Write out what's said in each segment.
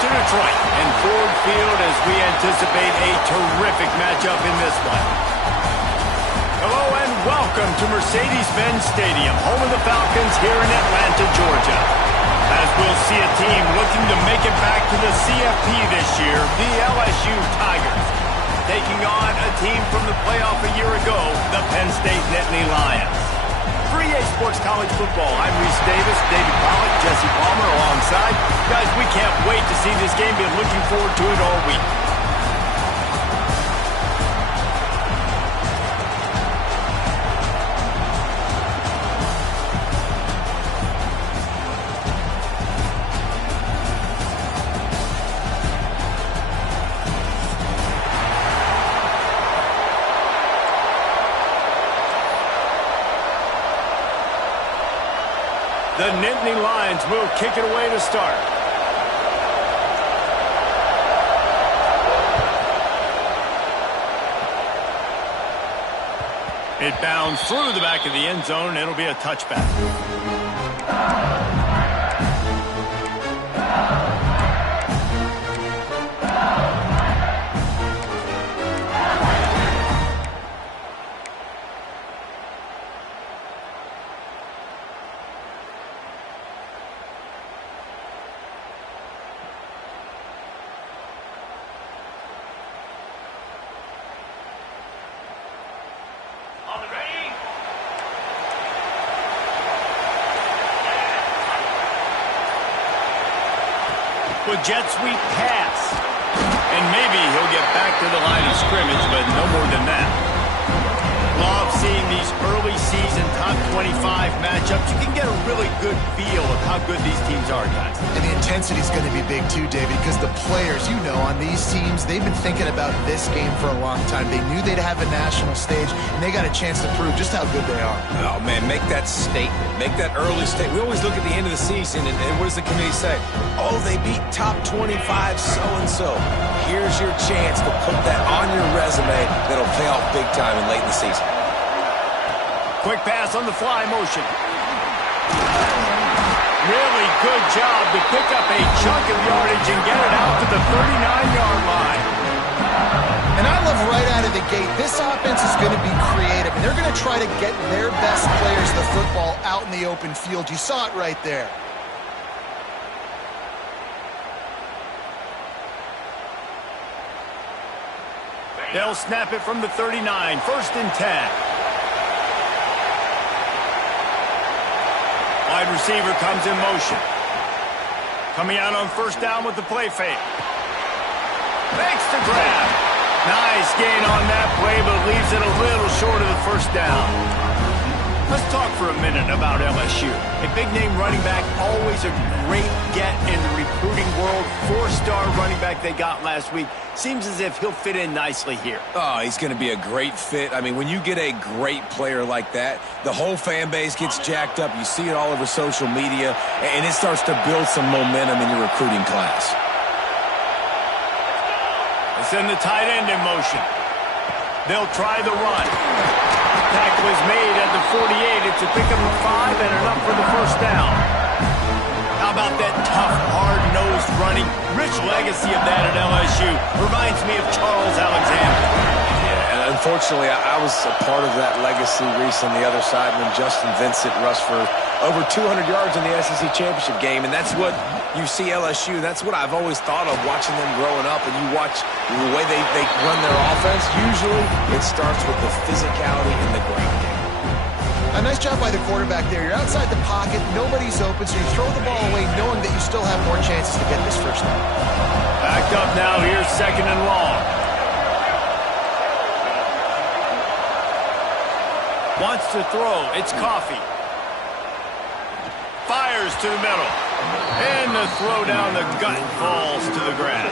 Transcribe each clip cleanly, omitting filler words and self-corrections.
to Detroit and Ford Field as we anticipate a terrific matchup in this one. Hello and welcome to Mercedes-Benz Stadium, home of the Falcons here in Atlanta, Georgia. As we'll see a team looking to make it back to the CFP this year, the LSU Tigers, taking on a team from the playoff a year ago, the Penn State Nittany Lions. For EA Sports College Football, I'm Reese Davis, David Pollack, Jesse Palmer alongside. Guys, we can't wait to see this game. Been looking forward to it all week. The Nittany Lions will kick it away to start. It bounds through the back of the end zone, and it'll be a touchback. With jet sweep pass. And maybe he'll get back to the line of scrimmage, but no more than that. Love seeing these early season top 25 matchups. You can get a really good feel of how good these teams are, guys. And the intensity is going to be big too, David, because the players, you know, on these teams, they've been thinking about this game for a long time. They knew they'd have a national stage, and they got a chance to prove just how good they are. Oh, man, make that statement. Make that early statement. We always look at the end of the season, and what does the committee say? Oh, they beat top 25 so-and-so. Here's your chance to put that on your resume that'll pay off big time and late in the season. Quick pass on the fly motion. Really good job to pick up a chunk of yardage and get it out to the 39-yard line. And I love right out of the gate, this offense is going to be creative, and they're going to try to get their best players the football out in the open field. You saw it right there. They'll snap it from the 39, 1st and 10. Wide receiver comes in motion. Coming out on 1st down with the play fake. Makes the grab. Nice gain on that play, but leaves it a little short of the 1st down. Let's talk for a minute about LSU. A big-name running back, always a great get in the recruiting world. 4-star running back they got last week. Seems as if he'll fit in nicely here. Oh, he's going to be a great fit. I mean, when you get a great player like that, the whole fan base gets jacked up. You see it all over social media, and it starts to build some momentum in your recruiting class. They send the tight end in motion. They'll try the run. Tackle is made at the 48. It's a pickup of 5 and enough for the 1st down. How about that tough, hard-nosed running? Rich legacy of that at LSU. Reminds me of Charles Alexander. Yeah, and unfortunately, I was a part of that legacy, Reese, on the other side when Justin Vincent rushed for over 200 yards in the SEC Championship game, and that's what you see LSU. That's what I've always thought of watching them growing up, and you watch the way they run their offense. Usually, it starts with the physicality and the ground game. A nice job by the quarterback there. You're outside the pocket, nobody's open, so you throw the ball away knowing that you still have more chances to get this 1st down. Backed up now, here's 2nd and long. Wants to throw, it's Coffee. Fires to the middle. And the throw down the gut falls to the grass.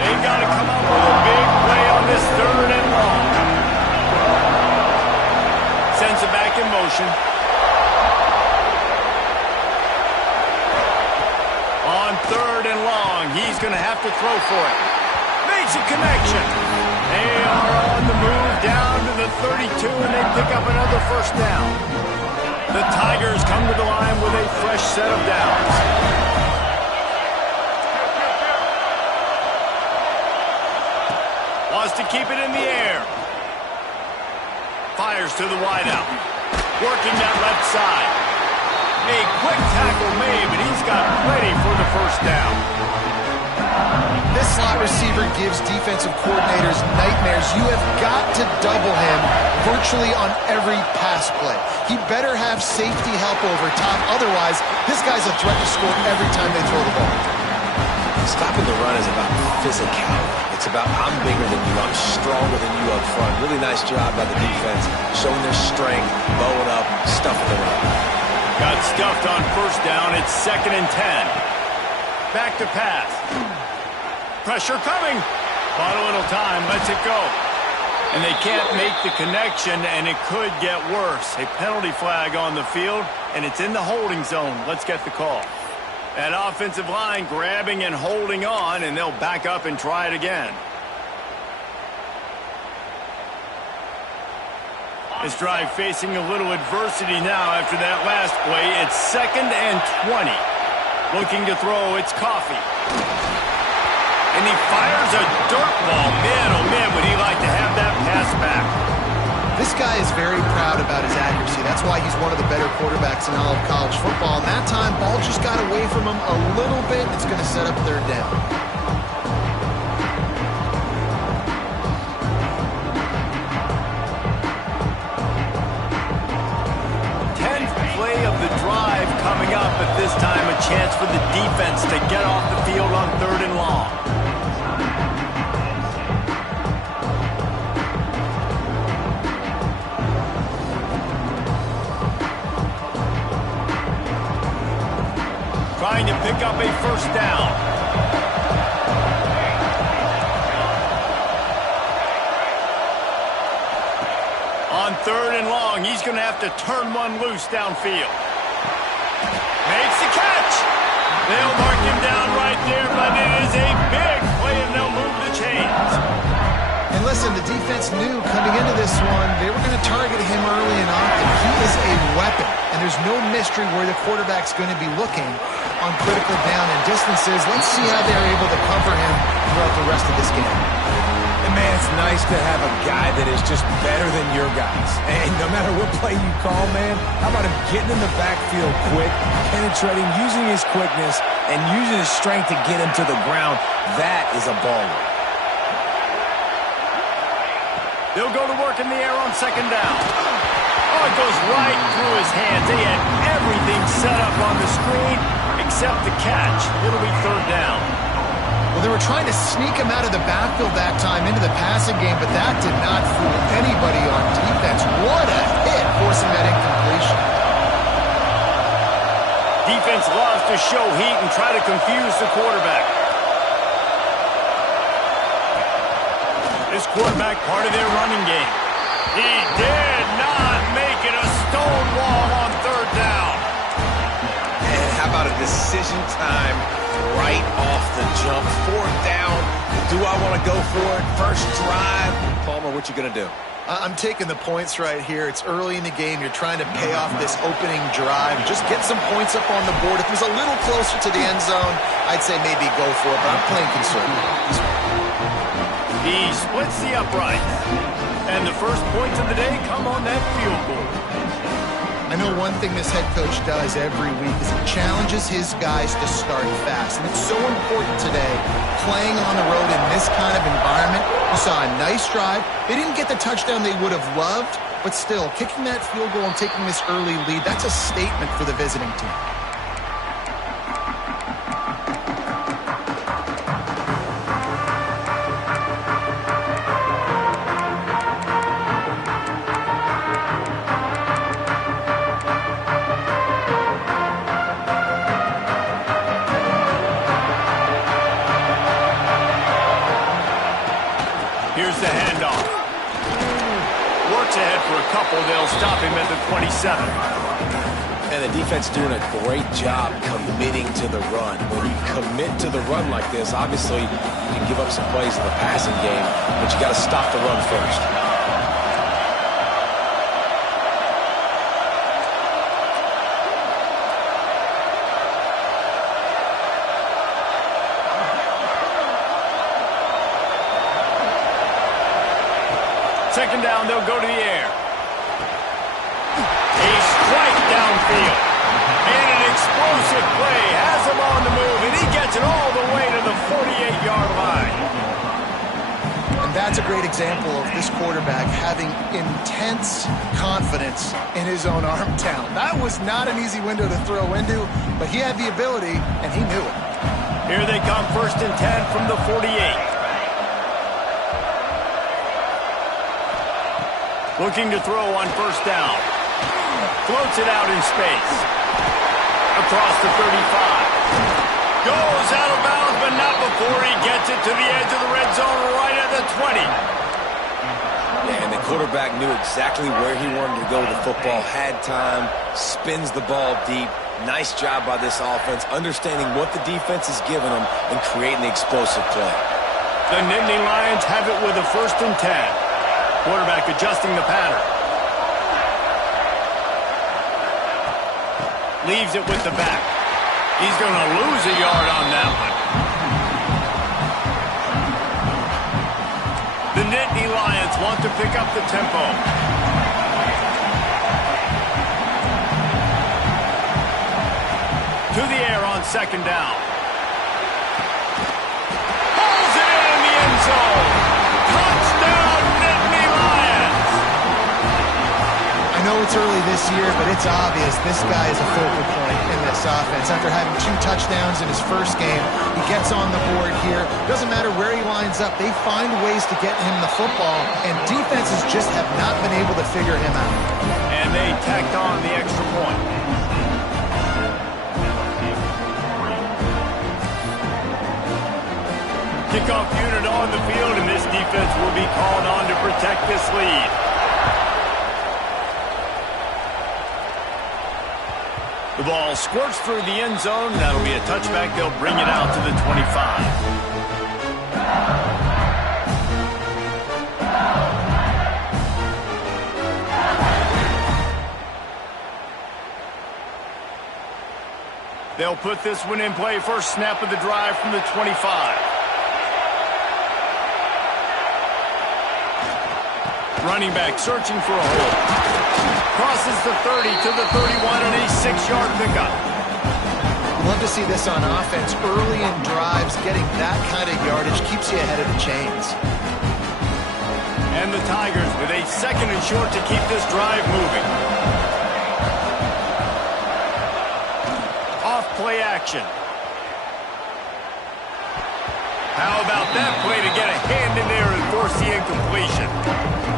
They got to come up with a big play on this 3rd and long. Sends it back in motion. On 3rd throw for it. Makes a connection. They are on the move down to the 32, and they pick up another first down. The Tigers come to the line with a fresh set of downs. Wants to keep it in the air. Fires to the wideout. Working that left side. A quick tackle made, but he's got plenty for the first down. This slot receiver gives defensive coordinators nightmares. You have got to double him virtually on every pass play. He better have safety help over top. Otherwise, this guy's a threat to score every time they throw the ball. Stopping the run is about physicality. It's about I'm bigger than you, I'm stronger than you up front. Really nice job by the defense, showing their strength, bowing up, stuffing the run. Got stuffed on first down. It's 2nd and 10. Back to pass. Pressure coming. Bought a little time. Lets it go. And they can't make the connection, and it could get worse. A penalty flag on the field, and it's in the holding zone. Let's get the call. That offensive line grabbing and holding on, and they'll back up and try it again. This drive facing a little adversity now after that last play. It's 2nd and 20. Looking to throw, it's Coffee. And he fires a dirt ball. Man, oh man, would he like to have that pass back. This guy is very proud about his accuracy. That's why he's one of the better quarterbacks in all of college football. And that time, ball just got away from him a little bit. It's going to set up 3rd down. Of the drive coming up, but this time a chance for the defense to get off the field on 3rd and long. Trying to pick up a first down. On 3rd and long, he's going to have to turn one loose downfield. Makes the catch. They'll mark him down right there, but it is a big play, and they'll move the chains. And listen, the defense knew coming into this one, they were going to target him early and often. He is a weapon, and there's no mystery where the quarterback's going to be looking on critical down and distances. Let's see how they're able to cover him throughout the rest of this game. And man, it's nice to have a guy that is just better than your guys. And no matter what play you call, man, how about him getting in the backfield quick, penetrating, using his quickness, and using his strength to get him to the ground? That is a baller. They'll go to work in the air on 2nd down. Oh, it goes right through his hands. They had everything set up on the screen except the catch. It'll be 3rd down. Well, they were trying to sneak him out of the backfield that time into the passing game, but that did not fool anybody on defense. What a hit, forcing that incompletion. Defense loves to show heat and try to confuse the quarterback. This quarterback part of their running game. He did not make it a stone wall on 3rd down. And how about a decision time right off the jump? 4th down. Do I want to go for it? First drive. Palmer, what you going to do? I'm taking the points right here. It's early in the game. You're trying to pay off this opening drive. Just get some points up on the board. If it was a little closer to the end zone, I'd say maybe go for it, but I'm playing conservative. He splits the upright. And the first points of the day come on that field goal. I know one thing this head coach does every week is he challenges his guys to start fast. And it's so important today, playing on the road in this kind of environment. You saw a nice drive. They didn't get the touchdown they would have loved, but still, kicking that field goal and taking this early lead, that's a statement for the visiting team. Here's the handoff. Works ahead for a couple. They'll stop him at the 27. And the defense doing a great job committing to the run. When you commit to the run like this, obviously you can give up some plays in the passing game, but you got to stop the run first. Second down, they'll go to the air. A strike downfield. And an explosive play has him on the move, and he gets it all the way to the 48-yard line. And that's a great example of this quarterback having intense confidence in his own arm talent. That was not an easy window to throw into, but he had the ability, and he knew it. Here they come, 1st and 10 from the 48. Looking to throw on 1st down. Floats it out in space. Across the 35. Goes out of bounds, but not before he gets it to the edge of the red zone right at the 20. Yeah, and the quarterback knew exactly where he wanted to go with the football, had time, spins the ball deep. Nice job by this offense, understanding what the defense is giving them and creating the explosive play. The Nittany Lions have it with a 1st and 10. Quarterback adjusting the pattern. Leaves it with the back. He's going to lose a yard on that one. The Nittany Lions want to pick up the tempo. To the air on 2nd down. Pulls it in the end zone. Touchdown, Nittany Lions. I know it's early this year, but it's obvious this guy is a focal point in this offense. After having 2 touchdowns in his first game, he gets on the board here. Doesn't matter where he lines up, they find ways to get him the football, and defenses just have not been able to figure him out. And they tacked on the extra point. Kickoff unit on the field, and this defense will be called on to protect this lead. The ball squirts through the end zone. That'll be a touchback. They'll bring it out to the 25. They'll put this one in play. First snap of the drive from the 25. Running back searching for a hole. Crosses the 30 to the 31 and a 6-yard pickup. Love to see this on offense. Early in drives, getting that kind of yardage keeps you ahead of the chains. And the Tigers with a 2nd and short to keep this drive moving. Off play action. How about that play to get a hand in there and force the incompletion?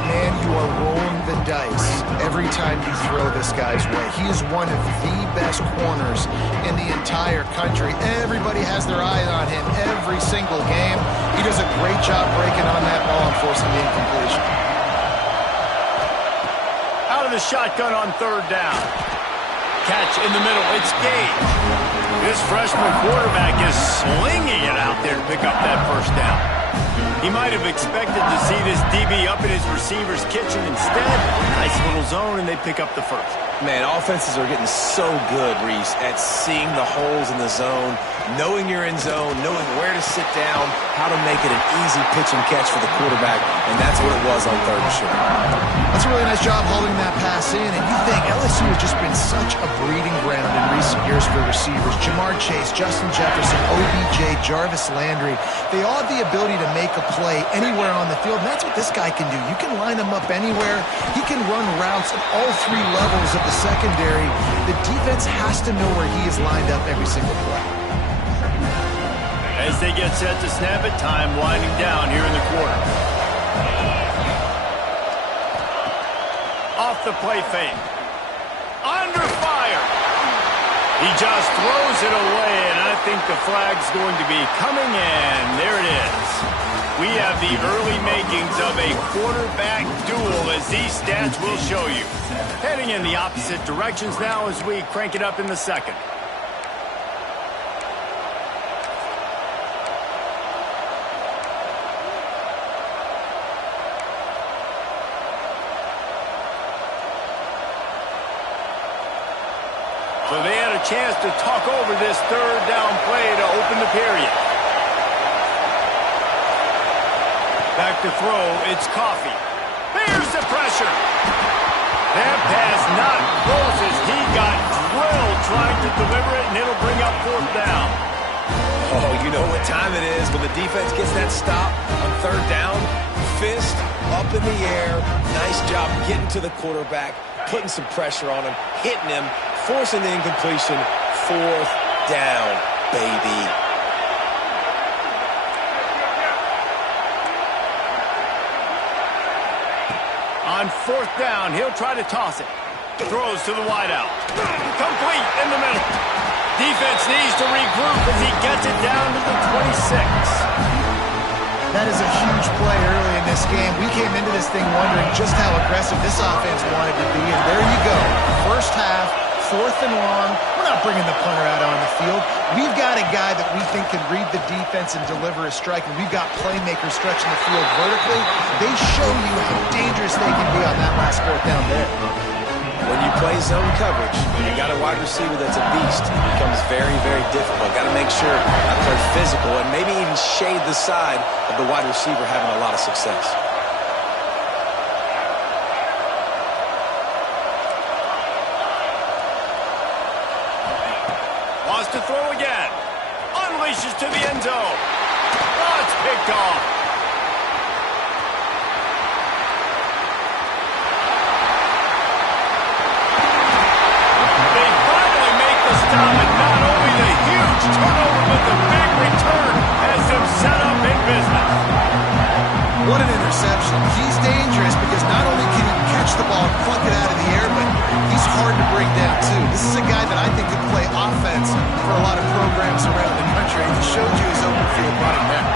Man, you are rolling the dice every time you throw this guy's way. He is one of the best corners in the entire country. Everybody has their eye on him every single game. He does a great job breaking on that ball and forcing the incompletion. Out of the shotgun on 3rd down. Catch in the middle. It's Gage. This freshman quarterback is slinging it out there to pick up that 1st down. He might have expected to see this DB up in his receiver's kitchen. Instead, nice little zone, and they pick up the 1st. Man, offenses are getting so good, Reese, at seeing the holes in the zone, knowing you're in zone, knowing where to sit down, how to make it an easy pitch and catch for the quarterback, and that's what it was on 3rd and short. That's a really nice job holding that pass in, and you think LSU has just been such a breeding ground in recent years for receivers. Jamar Chase, Justin Jefferson, OBJ, Jarvis Landry, they all have the ability to make a play anywhere on the field, and that's what this guy can do. You can line him up anywhere. He can run routes at all 3 levels of the secondary. The defense has to know where he is lined up every single play. As they get set to snap it, time winding down here in the quarter. Off the play fake. Under fire. He just throws it away, and I think the flag's going to be coming in. There it is. We have the early makings of a quarterback duel as as these stats will show you. Heading in the opposite directions now as we crank it up in the second. So they had a chance to talk over this third down play to open the period. Back to throw, it's Coffee. There's the pressure. That pass not close as he got drilled trying to deliver it, and it'll bring up fourth down. Oh, you know what time it is when the defense gets that stop on third down. Fist up in the air. Nice job getting to the quarterback, putting some pressure on him, hitting him, forcing the incompletion. Fourth down, baby. On fourth down, he'll try to toss it. Throws to the wideout. Complete in the middle. Defense needs to regroup as he gets it down to the 26. That is a huge play early in this game. We came into this thing wondering just how aggressive this offense wanted to be, and there you go. First half, fourth and long. We're not bringing the punter out on the field. We've got a guy that we think can read the defense and deliver a strike, and we've got playmakers stretching the field vertically. They show you how dangerous they can be on that last fourth down there. When you play zone coverage, you got a wide receiver that's a beast. It becomes very, very difficult. Got to make sure I play physical and maybe even shade the side of the wide receiver having a lot of success. Wants to throw again. Unleashes to the end zone. Oh, it's picked off. They finally make the stop, and not only the huge turnover, but the big return has them set up in business. What an interception. He's dangerous because not only can he catch the ball and pluck it out of the air, but he's hard to bring down, too. This is a guy that I think could play offense for a lot of programs around the country, and he showed you his open field running there.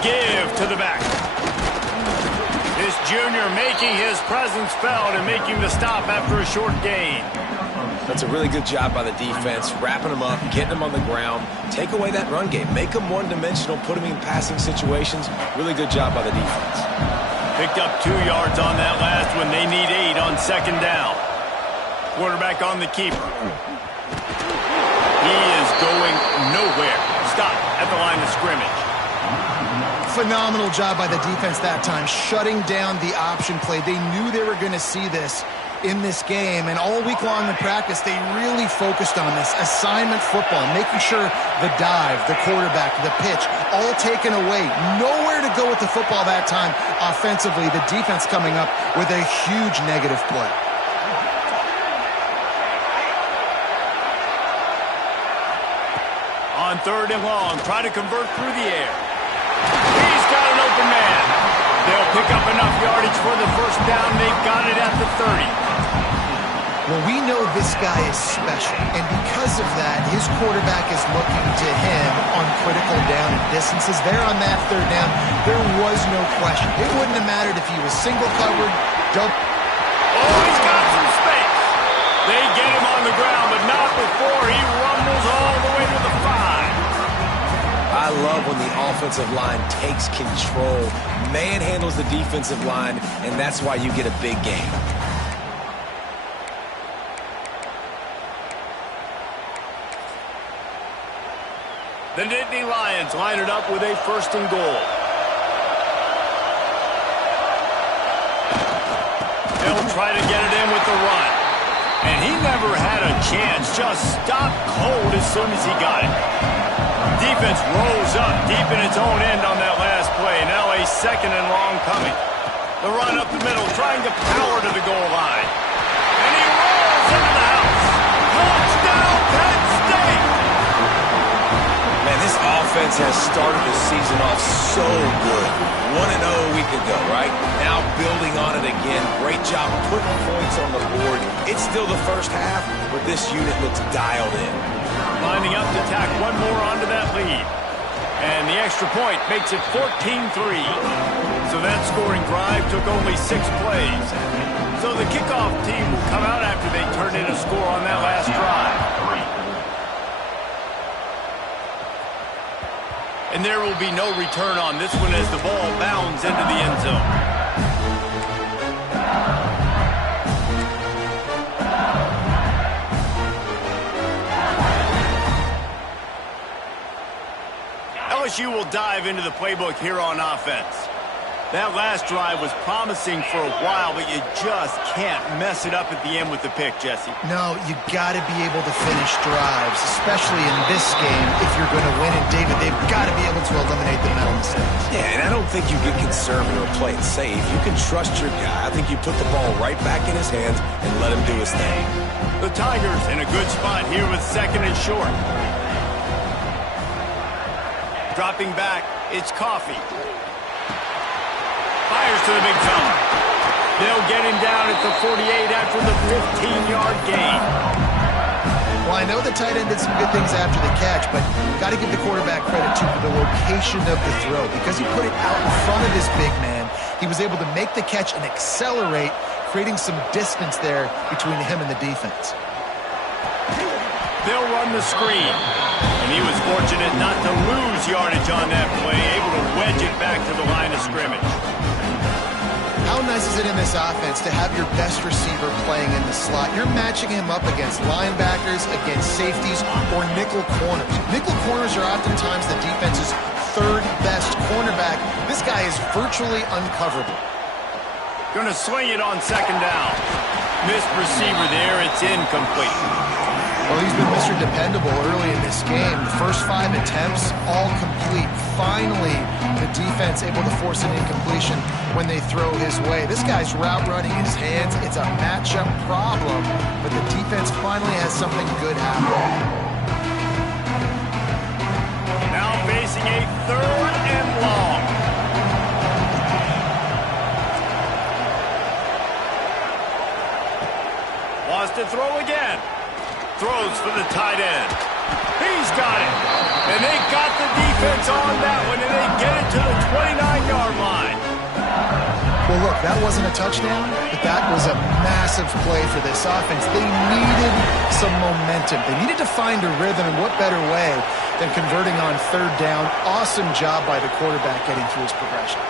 Give to the back. This junior making his presence felt and making the stop after a short gain. That's a really good job by the defense, wrapping them up, getting them on the ground. Take away that run game. Make them one-dimensional, put them in passing situations. Really good job by the defense. Picked up 2 yards on that last one. They need 8 on second down. Quarterback on the keeper. He is going nowhere. Stop at the line of scrimmage. Phenomenal job by the defense that time, shutting down the option play. They knew they were going to see this in this game, and all week long in practice, they really focused on this assignment football, making sure the dive, the quarterback, the pitch, all taken away. Nowhere to go with the football that time offensively. The defense coming up with a huge negative play. On third and long, try to convert through the air. He's got an open man. They'll pick up enough yardage for the first down. They've got it at the 30. Well, we know this guy is special, and because of that, his quarterback is looking to him on critical down and distances. There on that third down, there was no question. It wouldn't have mattered if he was single covered, double. Oh, he's got some space. They get him on the ground, but not before he rumbles all the way to the 5. I love when the offensive line takes control, manhandles the defensive line, and that's why you get a big game. The Nittany Lions line it up with a first and goal. They'll try to get it in with the run. And he never had a chance, just stopped cold as soon as he got it. Defense rose up deep in its own end on that last play. Now a second and long coming. The run up the middle, trying to power to the goal line. And he rolls into the house. Touchdown, Penn State! Man, this offense defense has started the season off so good. 1-0 a week ago, right? Now building on it again. Great job putting points on the board. It's still the first half, but this unit looks dialed in. Lining up to tack one more onto that lead. And the extra point makes it 14-3. So that scoring drive took only 6 plays. So the kickoff team will come out after they turn in a score on that last drive. And there will be no return on this one as the ball bounds into the end zone. LSU will dive into the playbook here on offense. That last drive was promising for a while, but you just can't mess it up at the end with the pick, Jesse. No, you got to be able to finish drives, especially in this game if you're going to win. And, David, they've got to be able to eliminate the mental mistakes. Yeah, and I don't think you get conservative or play it safe. You can trust your guy. I think you put the ball right back in his hands and let him do his thing. The Tigers in a good spot here with second and short. Dropping back, it's Coffee. Fires to the big fella. They'll get him down at the 48 after the 15-yard gain. Well, I know the tight end did some good things after the catch, but got to give the quarterback credit, too, for the location of the throw. Because he put it out in front of his big man, he was able to make the catch and accelerate, creating some distance there between him and the defense. They'll run the screen. And he was fortunate not to lose yardage on that play, able to wedge it back to the line of scrimmage. How nice is it in this offense to have your best receiver playing in the slot? You're matching him up against linebackers, against safeties, or nickel corners. Nickel corners are oftentimes the defense's third best cornerback. This guy is virtually uncoverable. Going to swing it on second down. Missed receiver there. It's incomplete. Well, he's been Mr. Dependable early in this game. The first 5 attempts, all complete. Finally, the defense able to force an incompletion when they throw his way. This guy's route running his hands. It's a matchup problem, but the defense finally has something good happen. Now facing a 3rd and long. Wants to throw again. Throws for the tight end. He's got it. And they got the defense on that one, and they get it to the 29-yard line. Well, look, that wasn't a touchdown, but that was a massive play for this offense. They needed some momentum. They needed to find a rhythm, and what better way than converting on 3rd down. Awesome job by the quarterback getting through his progression.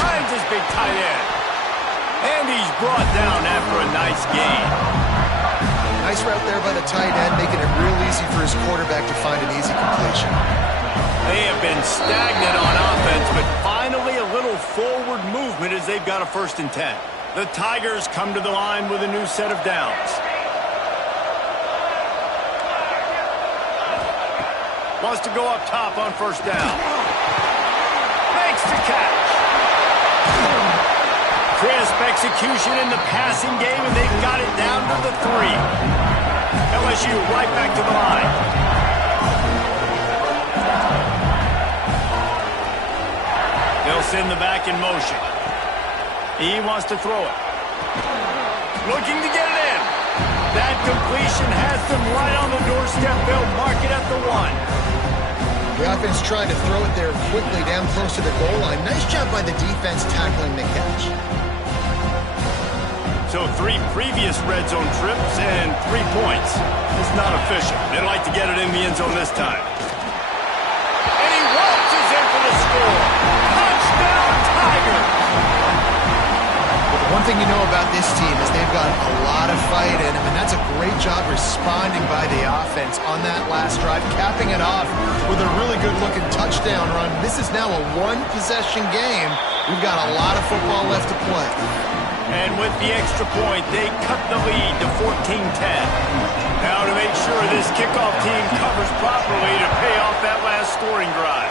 Finds his big tight end. And he's brought down after a nice gain. Nice route there by the tight end, making it real easy for his quarterback to find an easy completion. They have been stagnant on offense, but finally a little forward movement as they've got a 1st and 10. The Tigers come to the line with a new set of downs. Wants to go up top on 1st down. Makes the catch. Crisp execution in the passing game, and they've got it down to the 3. LSU right back to the line. They'll send the back in motion. He wants to throw it. Looking to get it in. That completion has them right on the doorstep. They'll mark it at the 1. The offense tried to throw it there quickly down close to the goal line. Nice job by the defense tackling the catch. So 3 previous red zone trips and 3 points. It's not official. They'd like to get it in the end zone this time. And he waltzes in for the score. Touchdown, Tigers! One thing you know about this team is they've got a lot of fight in them, and that's a great job responding by the offense on that last drive, capping it off with a really good-looking touchdown run. This is now a 1-possession game. We've got a lot of football left to play. And with the extra point, they cut the lead to 14-10. Now to make sure this kickoff team covers properly to pay off that last scoring drive.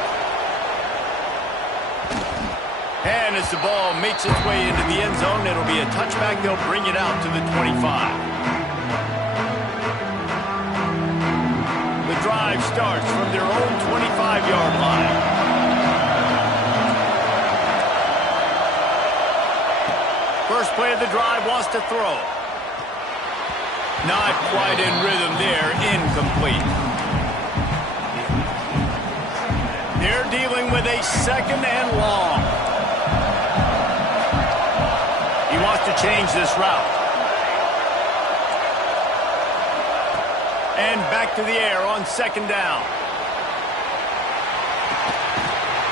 And as the ball makes its way into the end zone, it'll be a touchback. They'll bring it out to the 25. The drive starts from their own 25-yard line. First play of the drive, wants to throw. Not quite in rhythm there, incomplete. They're dealing with a second and long. He wants to change this route. And back to the air on second down.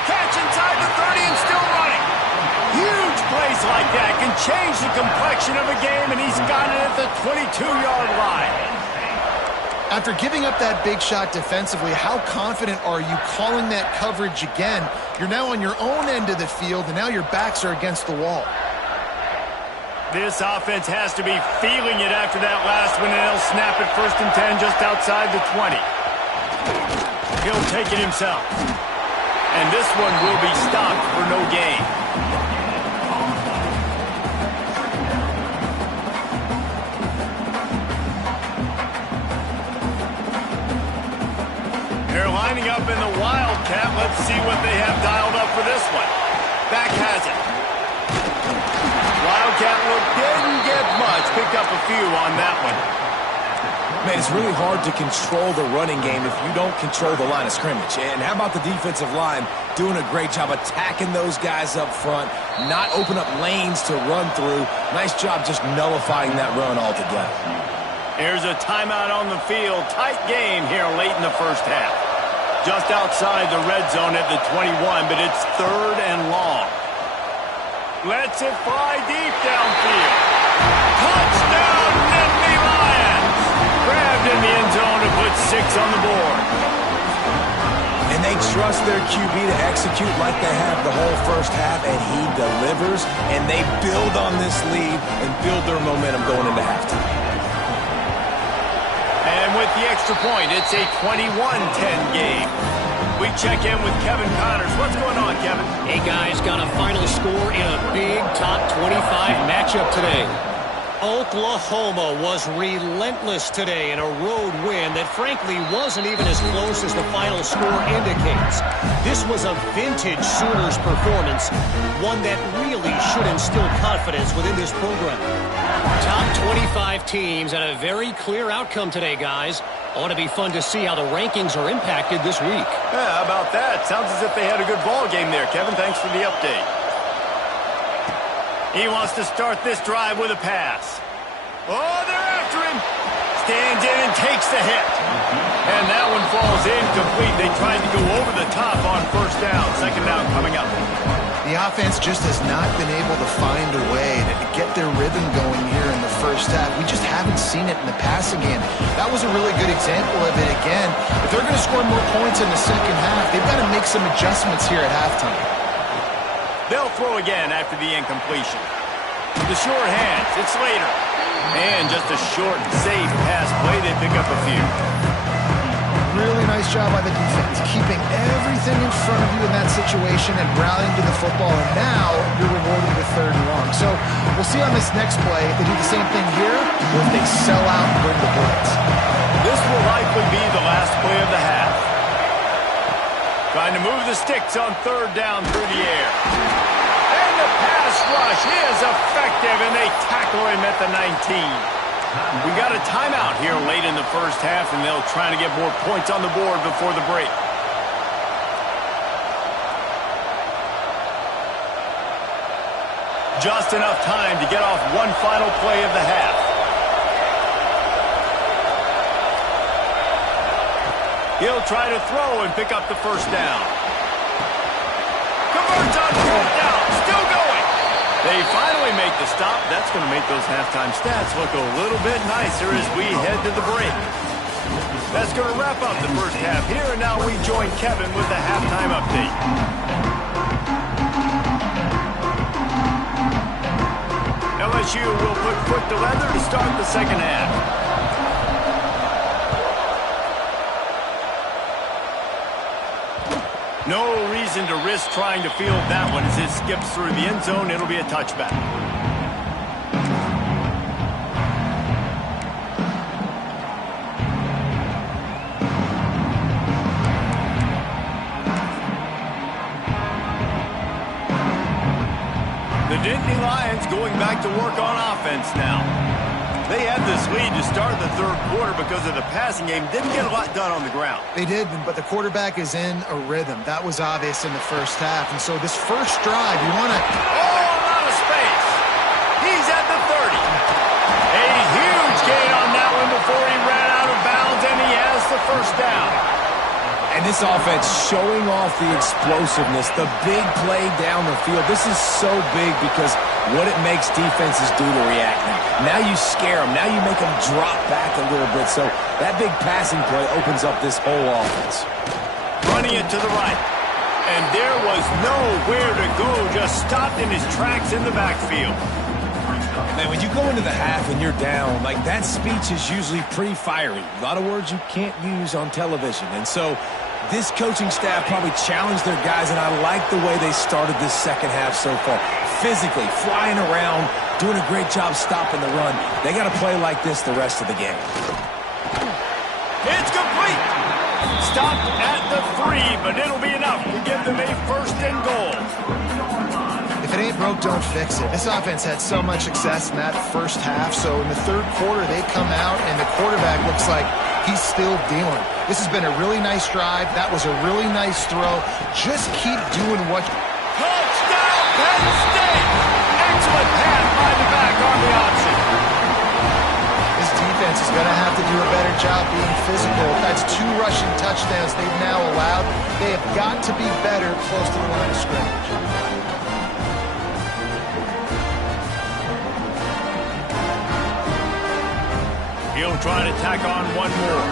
Catch inside the 30 and still running. Huge plays like that can change the complexion of a game, and he's got it at the 22-yard line. After giving up that big shot defensively, how confident are you calling that coverage again? You're now on your own end of the field, and now your backs are against the wall. This offense has to be feeling it after that last one, and they'll snap it 1st and 10 just outside the 20. He'll take it himself. And this one will be stopped for no gain. They're lining up in the Wildcat. Let's see what they have dialed up for this one. Back has it. Wildcat look didn't get much. Picked up a few on that one. Man, it's really hard to control the running game if you don't control the line of scrimmage. And how about the defensive line doing a great job attacking those guys up front, not open up lanes to run through. Nice job just nullifying that run altogether. Here's a timeout on the field. Tight game here late in the first half. Just outside the red zone at the 21, but it's 3rd and long. Lets it fly deep downfield. Touchdown, Nittany Lions! Grabbed in the end zone to put 6 on the board. And they trust their QB to execute like they have the whole first half, and he delivers, and they build on this lead and build their momentum going into halftime. And with the extra point, it's a 21-10 game. We check in with Kevin Connors. What's going on, Kevin? Hey, guys, got a final score in a big top 25 matchup today. Oklahoma was relentless today in a road win that frankly wasn't even as close as the final score indicates. This was a vintage Sooners performance, one that really should instill confidence within this program. Top 25 teams and a very clear outcome today, guys. Ought to be fun to see how the rankings are impacted this week. Yeah, how about that? Sounds as if they had a good ball game there, Kevin. Thanks for the update. He wants to start this drive with a pass. Oh, they're after him. Stands in and takes the hit. And that one falls incomplete. They tried to go over the top on 1st down. 2nd down coming up. The offense just has not been able to find a way to get their rhythm going here in the first half. We just haven't seen it in the passing game. That was a really good example of it again. If they're going to score more points in the second half, they've got to make some adjustments here at halftime. They'll throw again after the incompletion. The short hands, it's later. And just a short, safe pass play, they pick up a few. Really nice job by the defense, keeping everything in front of you in that situation and rallying to the football. And now you're rewarded with 3rd and long. So we'll see on this next play if they do the same thing here or if they sell out and bring the blitz. This will likely be the last play of the half. Trying to move the sticks on 3rd down through the air. And the pass rush is effective, and they tackle him at the 19. We got a timeout here late in the first half, and they'll try to get more points on the board before the break. Just enough time to get off one final play of the half. He'll try to throw and pick up the 1st down. Converts on 4th down, still going. They finally make the stop. That's going to make those halftime stats look a little bit nicer as we head to the break. That's going to wrap up the first half here, and now we join Kevin with the halftime update. LSU will put foot to leather to start the second half. No reason to risk trying to field that one as it skips through the end zone. It'll be a touchback. going back to work on offense now. They had this lead to start the third quarter because of the passing game. Didn't get a lot done on the ground. They did, but the quarterback is in a rhythm. That was obvious in the first half. And so this first drive, you want to... Oh, a lot of space. He's at the 30. A huge gain on that one before he ran out of bounds, and he has the first down. And this offense showing off the explosiveness, the big play down the field. This is so big because what it makes defenses do to react now. Now you scare them. Now you make them drop back a little bit. So that big passing play opens up this whole offense. Running it to the right. And there was nowhere to go. Just stopped in his tracks in the backfield. Man, when you go into the half and you're down, like that speech is usually pretty fiery. A lot of words you can't use on television. And so this coaching staff probably challenged their guys, and I like the way they started this second half so far. Physically, flying around, doing a great job stopping the run. They got to play like this the rest of the game. It's complete. Stopped at the 3, but it'll be enough to give them a first and goal. If it ain't broke, don't fix it. This offense had so much success in that first half, so in the third quarter, they come out, and the quarterback looks like he's still dealing. This has been a really nice drive. That was a really nice throw. Just keep doing what... Touchdown, Penn State! Excellent pass by the back on the option. This defense is going to have to do a better job being physical. That's 2 rushing touchdowns they've now allowed. They have got to be better close to the line of scrimmage. He'll try to tack on one more.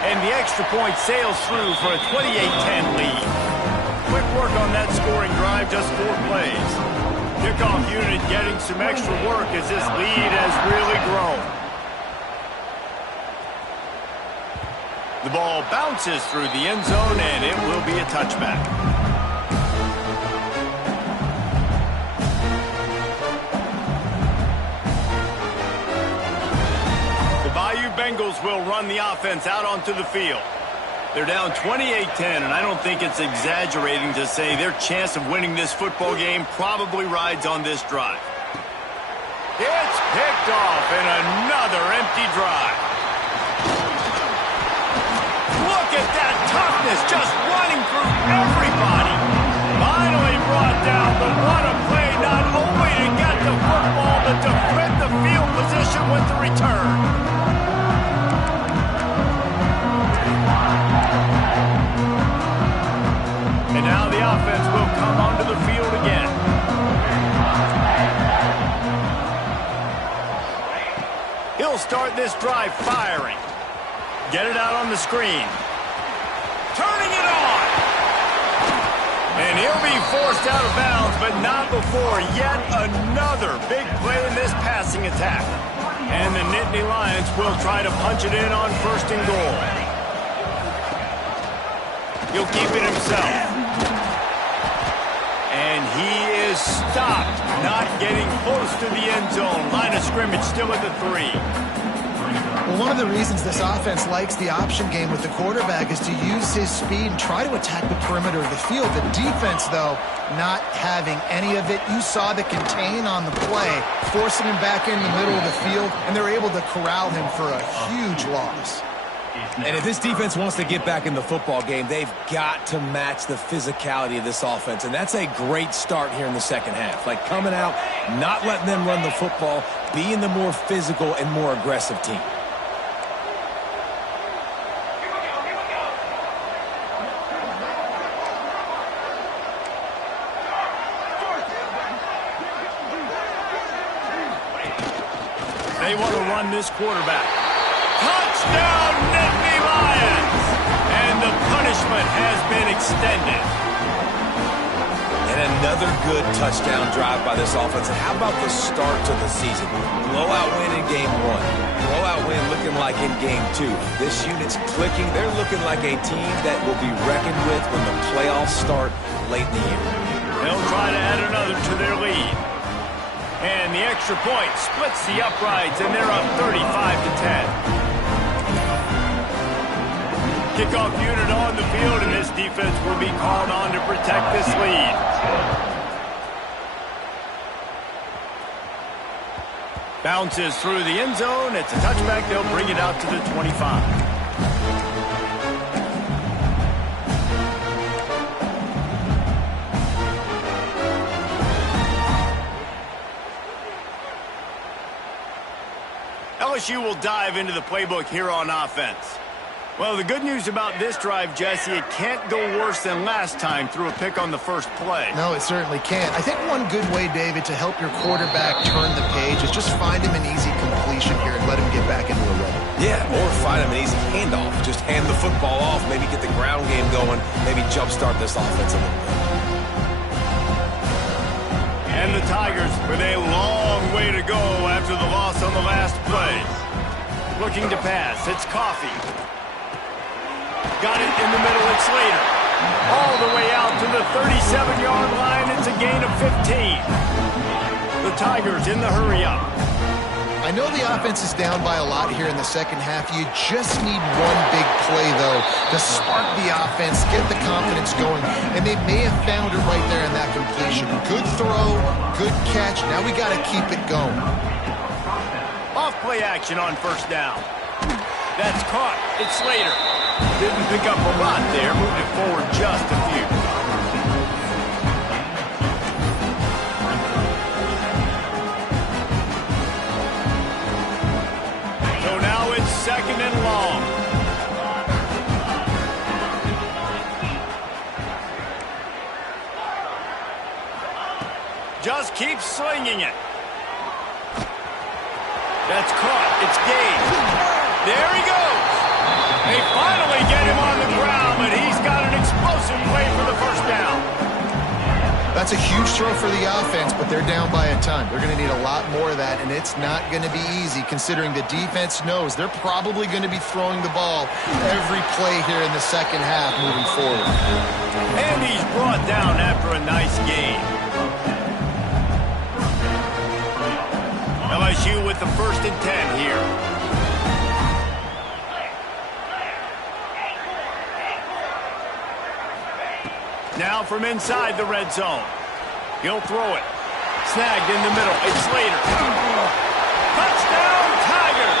And the extra point sails through for a 28-10 lead. Quick work on that scoring drive, just 4 plays. Kickoff unit getting some extra work as this lead has really grown. The ball bounces through the end zone, and it will be a touchback. Bengals will run the offense out onto the field. They're down 28-10, and I don't think it's exaggerating to say their chance of winning this football game probably rides on this drive. It's picked off in another empty drive. Look at that toughness, just running through everybody. Finally brought down, but what a play, not only to get the football, but to flip the field position with the return. And now the offense will come onto the field again. He'll start this drive firing. Get it out on the screen. Turning it on. And he'll be forced out of bounds, but not before yet another big play in this passing attack. And the Nittany Lions will try to punch it in on first and goal. He'll keep it himself. And he is stopped, not getting close to the end zone. Line of scrimmage still at the 3. Well, one of the reasons this offense likes the option game with the quarterback is to use his speed and try to attack the perimeter of the field. The defense, though, not having any of it. You saw the contain on the play, forcing him back in the middle of the field, and they're able to corral him for a huge loss. And if this defense wants to get back in the football game, they've got to match the physicality of this offense. And that's a great start here in the second half. Like coming out, not letting them run the football, being the more physical and more aggressive team. They want to run this quarterback. Touchdown, Nittany Lions! And the punishment has been extended. And another good touchdown drive by this offense. And how about the start to the season? Blowout win in game 1. Blowout win looking like in game 2. This unit's clicking. They're looking like a team that will be reckoned with when the playoffs start late in the year. They'll try to add another to their lead. And the extra point splits the uprights, and they're up 35-10. Kickoff unit on the field, and this defense will be called on to protect this lead. Bounces through the end zone. It's a touchback. They'll bring it out to the 25. LSU will dive into the playbook here on offense. Well, the good news about this drive, Jesse, it can't go worse than last time through a pick on the first play. No, it certainly can't. I think one good way, David, to help your quarterback turn the page is just find him an easy completion here and let him get back into a rhythm. Yeah, or find him an easy handoff. Just hand the football off, maybe get the ground game going, maybe jumpstart this offense a little bit. And the Tigers with a long way to go after the loss on the last play. Looking to pass. It's Coffee. Got it in the middle. It's Slater. All the way out to the 37-yard line. It's a gain of 15. The Tigers in the hurry-up. I know the offense is down by a lot here in the second half. You just need one big play, though, to spark the offense, get the confidence going. And they may have found it right there in that completion. Good throw, good catch. Now we got to keep it going. Off-play action on first down. That's caught. It's Slater. Didn't pick up a lot there. Moved it forward just a few. So now it's second and long. Just keep slinging it. That's caught. It's Gage. There he goes. They finally get him on the ground, but he's got an explosive play for the first down. That's a huge throw for the offense, but they're down by a ton. They're going to need a lot more of that, and it's not going to be easy considering the defense knows they're probably going to be throwing the ball every play here in the second half moving forward. And he's brought down after a nice game. LSU with the 1st and 10 here. Now from inside the red zone. He'll throw it. Snagged in the middle. It's Slater. Touchdown, Tigers!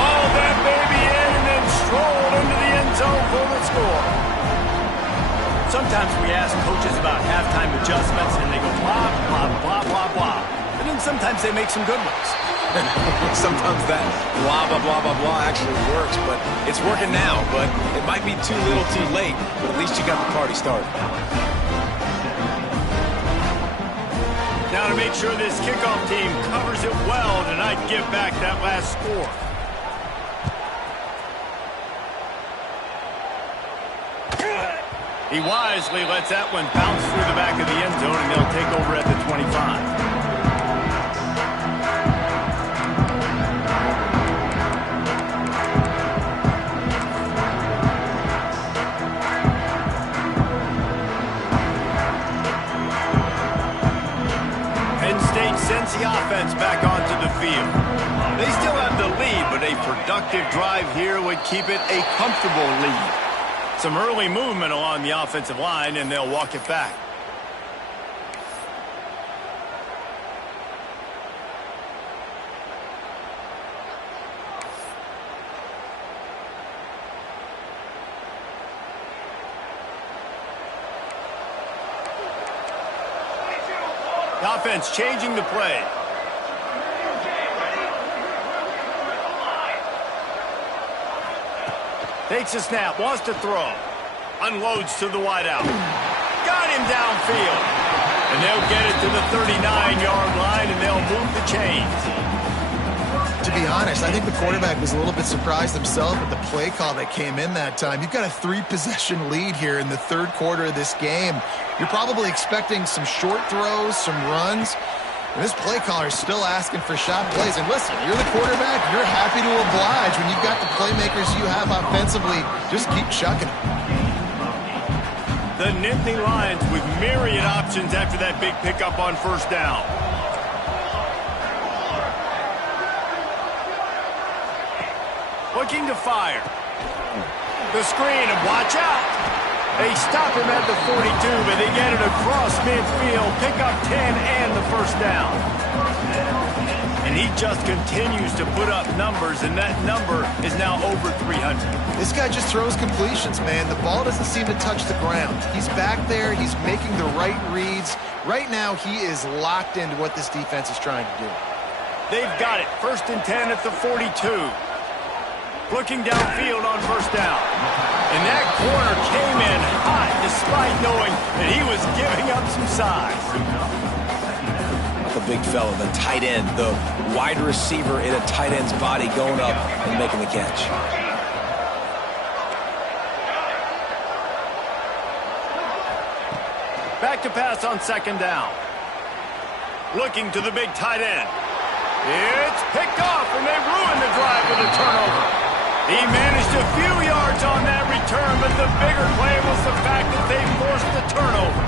Hauled that baby in and then strolled into the end zone for the score. Sometimes we ask coaches about halftime adjustments and they go blah, blah, blah, blah, blah. And then sometimes they make some good ones. Sometimes that blah, blah, blah, blah, blah actually works, but it's working now. But it might be too little too late, but at least you got the party started. Now to make sure this kickoff team covers it well tonight, give back that last score. He wisely lets that one bounce through the back of the end zone, and they'll take over at the 25. Sends the offense back onto the field. They still have the lead, but a productive drive here would keep it a comfortable lead. Some early movement along the offensive line, and they'll walk it back. The offense changing the play. Takes a snap, wants to throw. Unloads to the wideout. Got him downfield. And they'll get it to the 39-yard line, and they'll move the chains. To be honest, I think the quarterback was a little bit surprised himself at the play call that came in that time. You've got a 3-possession lead here in the third quarter of this game. You're probably expecting some short throws, some runs. And this play caller is still asking for shot plays. And listen, you're the quarterback. You're happy to oblige when you've got the playmakers you have offensively. Just keep chucking them. The Nittany Lions with myriad options after that big pickup on first down. Looking to fire. The screen, and watch out. They stop him at the 42, but they get it across midfield, pick up 10 and the first down. And he just continues to put up numbers, and that number is now over 300. This guy just throws completions, man. The ball doesn't seem to touch the ground. He's back there. He's making the right reads. Right now, he is locked into what this defense is trying to do. They've got it. 1st and 10 at the 42. Looking downfield on first down. And that corner came in hot despite knowing that he was giving up some size. The big fella, the tight end, the wide receiver in a tight end's body going up and making the catch. Back to pass on 2nd down. Looking to the big tight end. It's picked off, and they ruined the drive with a turnover. He managed a few yards on that return, but the bigger play was the fact that they forced the turnover.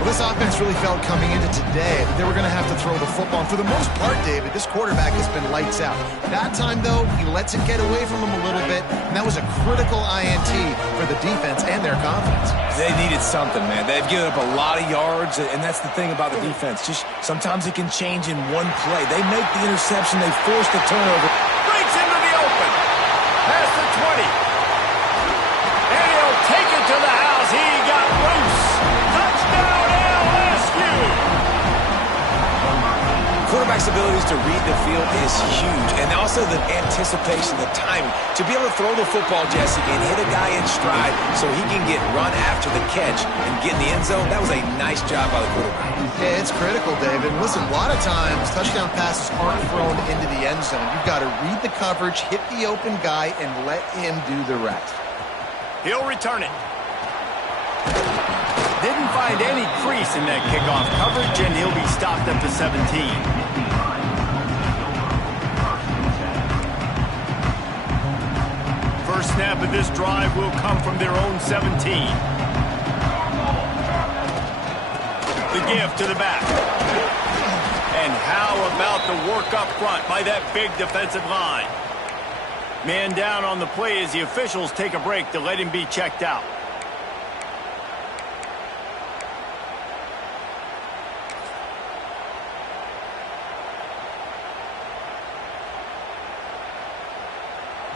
Well, this offense really felt coming into today that they were going to have to throw the football. And for the most part, David, this quarterback has been lights out. That time, though, he lets it get away from him a little bit, and that was a critical INT for the defense and their confidence. They needed something, man. They've given up a lot of yards, and that's the thing about the defense. Just sometimes it can change in one play. They make the interception. They force the turnover. Breaks into the open. Past the 20. And he'll take it to the house. He got loose. Touchdown, LSU. Quarterback's abilities to read the field is huge, and also the anticipation, the timing. To be able to throw the football, Jesse, and hit a guy in stride so he can get run after the catch and get in the end zone, that was a nice job by the quarterback. Yeah, it's critical, David. Listen, a lot of times touchdown passes aren't thrown into the end zone. You've got to read the coverage, hit the open guy, and let him do the rest. He'll return it. Didn't find any crease in that kickoff coverage, and he'll be stopped at the 17. First snap of this drive will come from their own 17. The give to the back. And how about the work up front by that big defensive line? Man down on the play as the officials take a break to let him be checked out.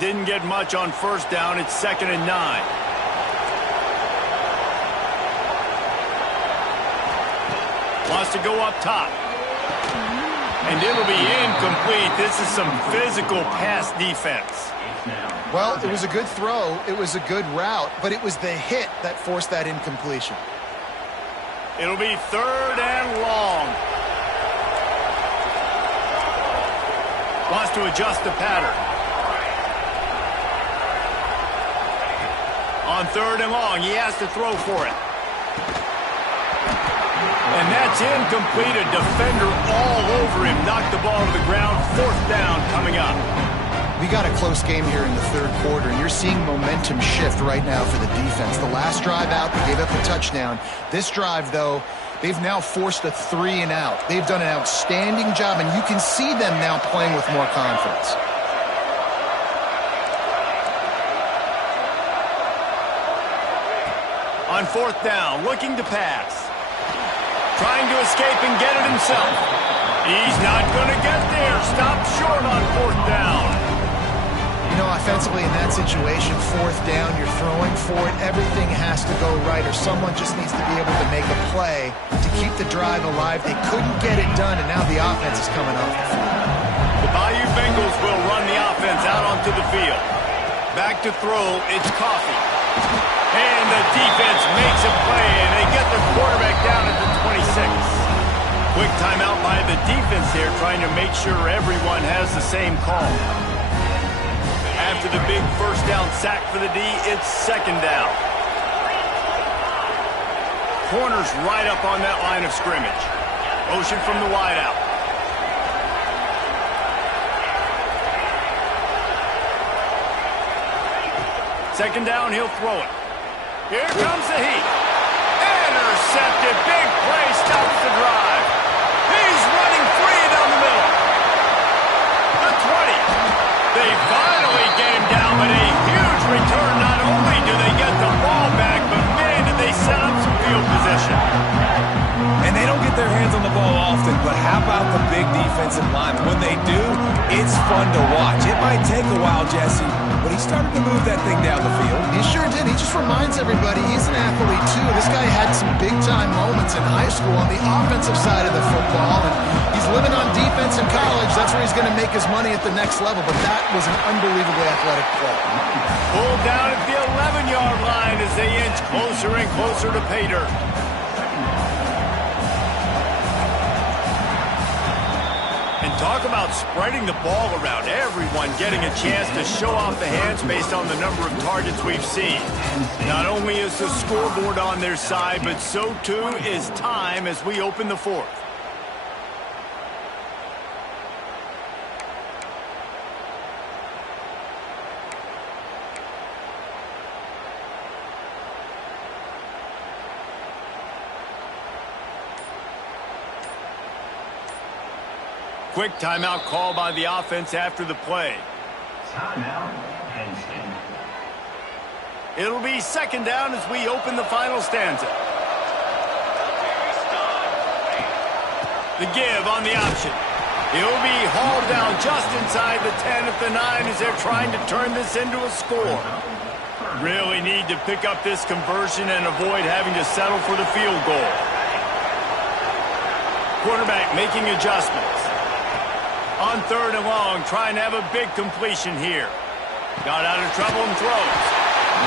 Didn't get much on first down. It's 2nd and 9. Wants to go up top. And it'll be incomplete. This is some physical pass defense. Well, it was a good throw. It was a good route, but it was the hit that forced that incompletion. It'll be 3rd and long. Wants to adjust the pattern. On 3rd and long, he has to throw for it. And that's incomplete. A defender all over him. Knocked the ball to the ground. 4th down coming up. We got a close game here in the 3rd quarter, and you're seeing momentum shift right now for the defense. The last drive out, they gave up a touchdown. This drive, though, they've now forced a 3 and out. They've done an outstanding job, and you can see them now playing with more confidence. On 4th down, looking to pass. Trying to escape and get it himself. He's not going to get there. Stopped short on 4th down. You know, offensively in that situation, 4th down, you're throwing for it. Everything has to go right, or someone just needs to be able to make a play to keep the drive alive. They couldn't get it done, and now the offense is coming off the field. The Bayou Bengals will run the offense out onto the field. Back to throw, it's Coffee. And the defense makes a play, and they get the quarterback down at the 26. Quick timeout by the defense here, trying to make sure everyone has the same call. After the big first down sack for the D, it's 2nd down. Corner's right up on that line of scrimmage. Motion from the wideout. Second down, he'll throw it. Here comes the heat. Intercepted. Big play stops the drive. He's running free down the middle. The 20. They finally get him down, but a huge return. Not only do they get the ball back, possession. And they don't get their hands on the ball often, but how about the big defensive line? When they do, it's fun to watch. It might take a while, Jesse, but he started to move that thing down the field. He sure did. He just reminds everybody he's an athlete, too. This guy had some big-time moments in high school on the offensive side of the football, and he's living on defense in college. That's where he's going to make his money at the next level, but that was an unbelievably athletic play. Pulled down at the 11-yard line as they inch closer and closer to pay dirt. And talk about spreading the ball around. Everyone getting a chance to show off the hands based on the number of targets we've seen. Not only is the scoreboard on their side, but so too is time as we open the fourth. Quick timeout call by the offense after the play. It'll be second down as we open the final stanza. The give on the option. He'll be hauled down just inside the 10 at the 9 as they're trying to turn this into a score. Really need to pick up this conversion and avoid having to settle for the field goal. Quarterback making adjustments. On third and long, trying to have a big completion here. Got out of trouble and throws.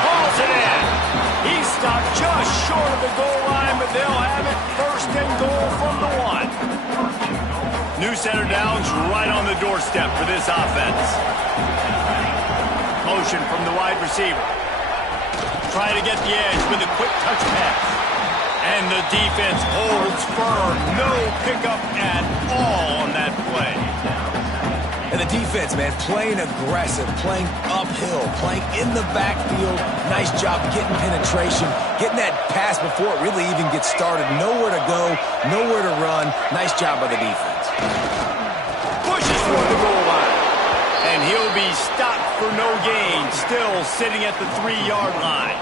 Hauls it in. He's stopped just short of the goal line, but they'll have it first and goal from the 1. New center downs right on the doorstep for this offense. Motion from the wide receiver. Try to get the edge with a quick touch pass. And the defense holds firm. No pickup at all on that play. And the defense, man, playing aggressive, playing uphill, playing in the backfield. Nice job getting penetration, getting that pass before it really even gets started. Nowhere to go, nowhere to run. Nice job by the defense. Pushes for the goal line. And he'll be stopped for no gain, still sitting at the 3-yard line.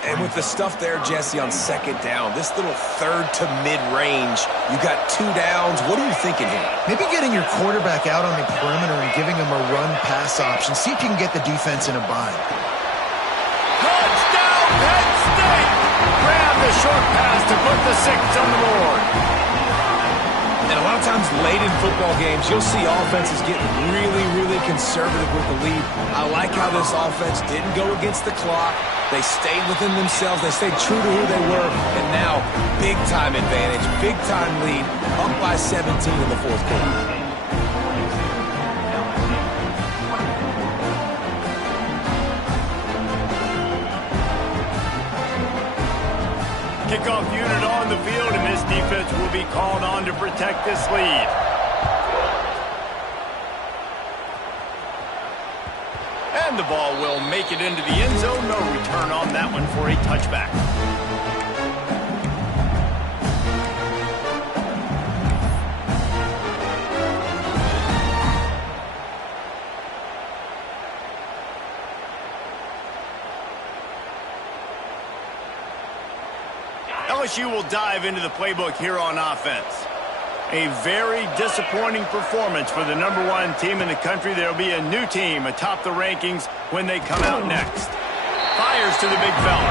And with the stuff there, Jesse, on second down, this little third to mid-range, you got 2 downs. What are you thinking here? Maybe getting your quarterback out on the perimeter and giving him a run-pass option. See if you can get the defense in a bind. Touchdown, Penn State! Grab the short pass to put the 6 on the board. And a lot of times late in football games, you'll see offenses getting really, really conservative with the lead. I like how this offense didn't go against the clock. They stayed within themselves. They stayed true to who they were. And now, big-time advantage, big-time lead, up by 17 in the fourth quarter. Kickoff unit on the field, and this defense will be called on to protect this lead. And the ball will make it into the end zone. No return on that one for a touchback. LSU will dive into the playbook here on offense. A very disappointing performance for the #1 team in the country. There'll be a new team atop the rankings when they come out next. Fires to the big fella.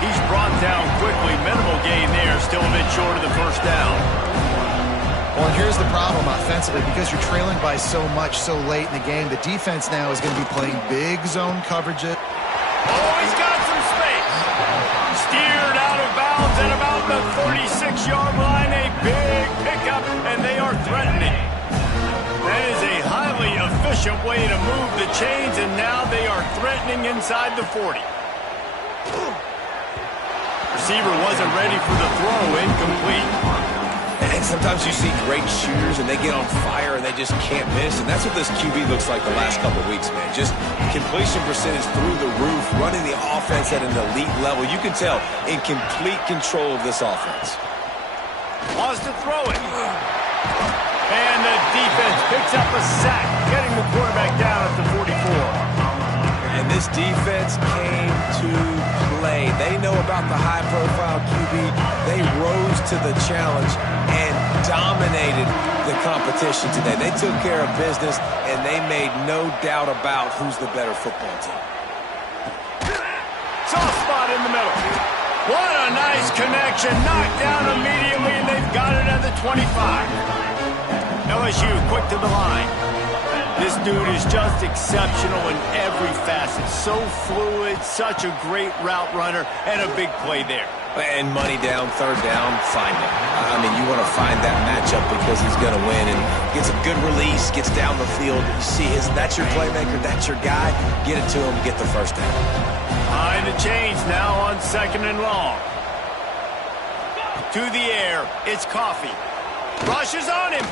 He's brought down quickly. Minimal gain there. Still a bit short of the first down. Well, and here's the problem offensively. Because you're trailing by so much so late in the game, the defense now is going to be playing big zone coverages. Oh, he's got some space. Steered out of bounds at about the 46-yard line. A big pickup, and they are threatening. That is a highly efficient way to move the chains, and now they are threatening inside the 40. Receiver wasn't ready for the throw. Incomplete. And sometimes you see great shooters, and they get on fire, and they just can't miss. And that's what this QB looks like the last couple of weeks, man. Just completion percentage through the roof, running the offense at an elite level. You can tell in complete control of this offense. Wants to throw it. And the defense picks up a sack, getting the quarterback down at the 44. And this defense came to play. lane. They know about the high-profile QB. They rose to the challenge and dominated the competition today. They took care of business, and they made no doubt about who's the better football team. Soft spot in the middle. What a nice connection. Knocked down immediately, and they've got it at the 25. LSU quick to the line. This dude is just exceptional in every facet. So fluid, such a great route runner, and a big play there. And money down, third down, find him. I mean, you want to find that matchup because he's going to win and gets a good release, gets down the field. You see that's your playmaker, that's your guy. Get it to him, get the first down. Behind the chains now on 2nd and long. To the air, it's Coffee. Rushes on him.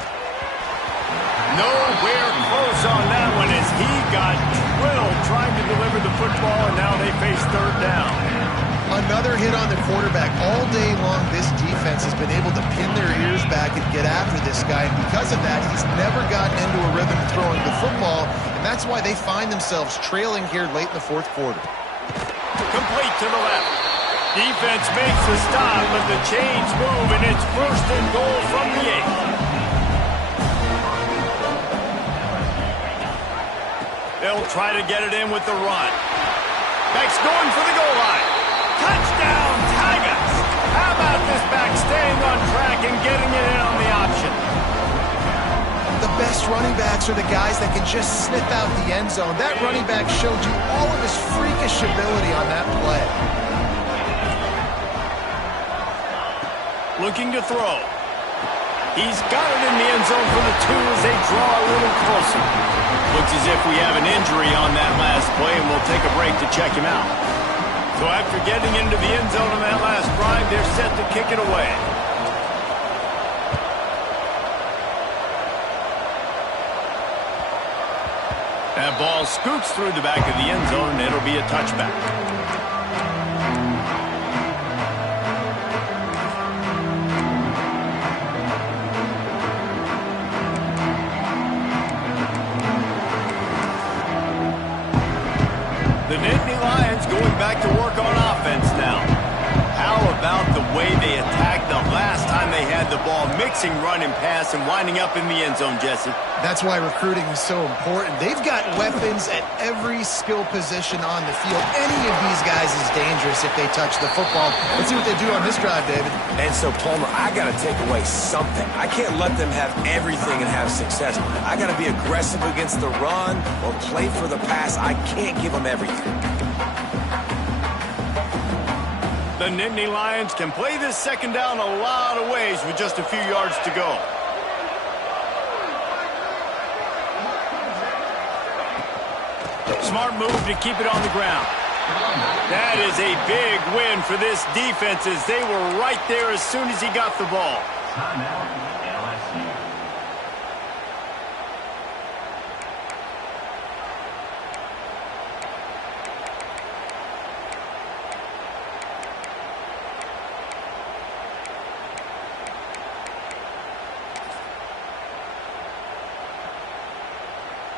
Nowhere close on that one as he got drilled trying to deliver the football, and now they face third down. Another hit on the quarterback. All day long, this defense has been able to pin their ears back and get after this guy, and because of that, he's never gotten into a rhythm throwing the football, and that's why they find themselves trailing here late in the fourth quarter. Complete to the left. Defense makes the stop, but the chains move, and it's 1st and goal from the 8. They'll try to get it in with the run. Back's going for the goal line. Touchdown, Tigers! How about this back staying on track and getting it in on the option? The best running backs are the guys that can just sniff out the end zone. That running back showed you all of his freakish ability on that play. Looking to throw. He's got it in the end zone for the 2 as they draw a little closer. Looks as if we have an injury on that last play, and we'll take a break to check him out. So after getting into the end zone on that last drive, they're set to kick it away. That ball scoots through the back of the end zone, and it'll be a touchback. The Nittany Lions going back to work on offense now. How about the way they attacked the last time they had the ball, mixing run and pass and winding up in the end zone, Jesse? That's why recruiting is so important. They've got weapons at every skill position on the field. Any of these guys is dangerous if they touch the football. Let's see what they do on this drive, David. And so, Palmer, I got to take away something. I can't let them have everything and have success. I got to be aggressive against the run or play for the pass. I can't give them everything. The Nittany Lions can play this second down a lot of ways with just a few yards to go. Smart move to keep it on the ground. That is a big win for this defense as they were right there as soon as he got the ball.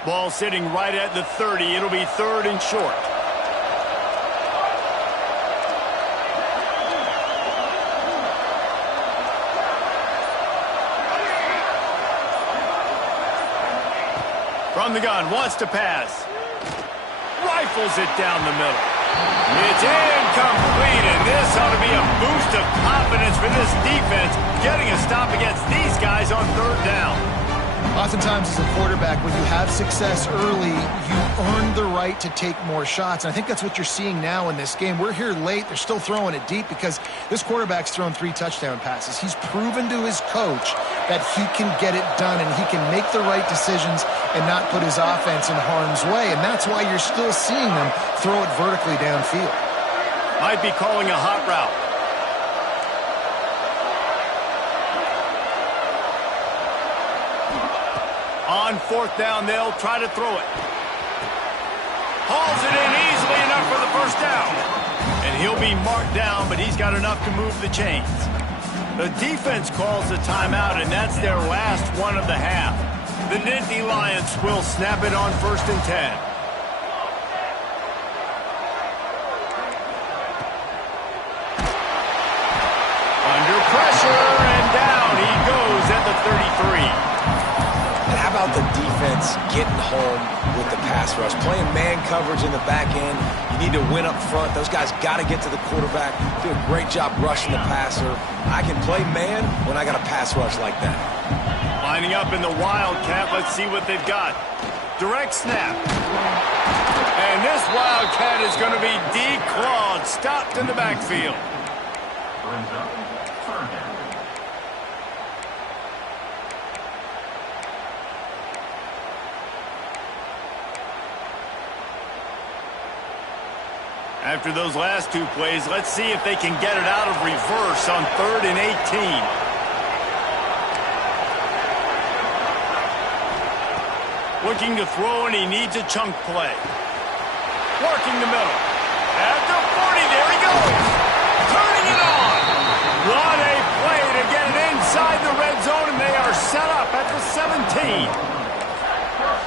Ball sitting right at the 30. It'll be 3rd and short. From the gun, wants to pass. Rifles it down the middle. It's incomplete, and this ought to be a boost of confidence for this defense, getting a stop against these guys on 3rd down. Oftentimes as a quarterback, when you have success early, you earn the right to take more shots. And I think that's what you're seeing now in this game. We're here late. They're still throwing it deep because this quarterback's thrown 3 touchdown passes. He's proven to his coach that he can get it done and he can make the right decisions and not put his offense in harm's way. And that's why you're still seeing them throw it vertically downfield. Might be calling a hot route. On 4th down, they'll try to throw it. Hauls it in easily enough for the first down. And he'll be marked down, but he's got enough to move the chains. The defense calls a timeout, and that's their last one of the half. The Nittany Lions will snap it on 1st and 10. defense getting home with the pass rush. Playing man coverage in the back end. You need to win up front. Those guys got to get to the quarterback. Do a great job rushing the passer. I can play man when I got a pass rush like that. Lining up in the Wildcat. Let's see what they've got. Direct snap. And this Wildcat is going to be declawed. Stopped in the backfield. After those last two plays, let's see if they can get it out of reverse on 3rd and 18. Looking to throw, and he needs a chunk play. Working the middle. At the 40, there he goes. Turning it on. What a play to get it inside the red zone, and they are set up at the 17.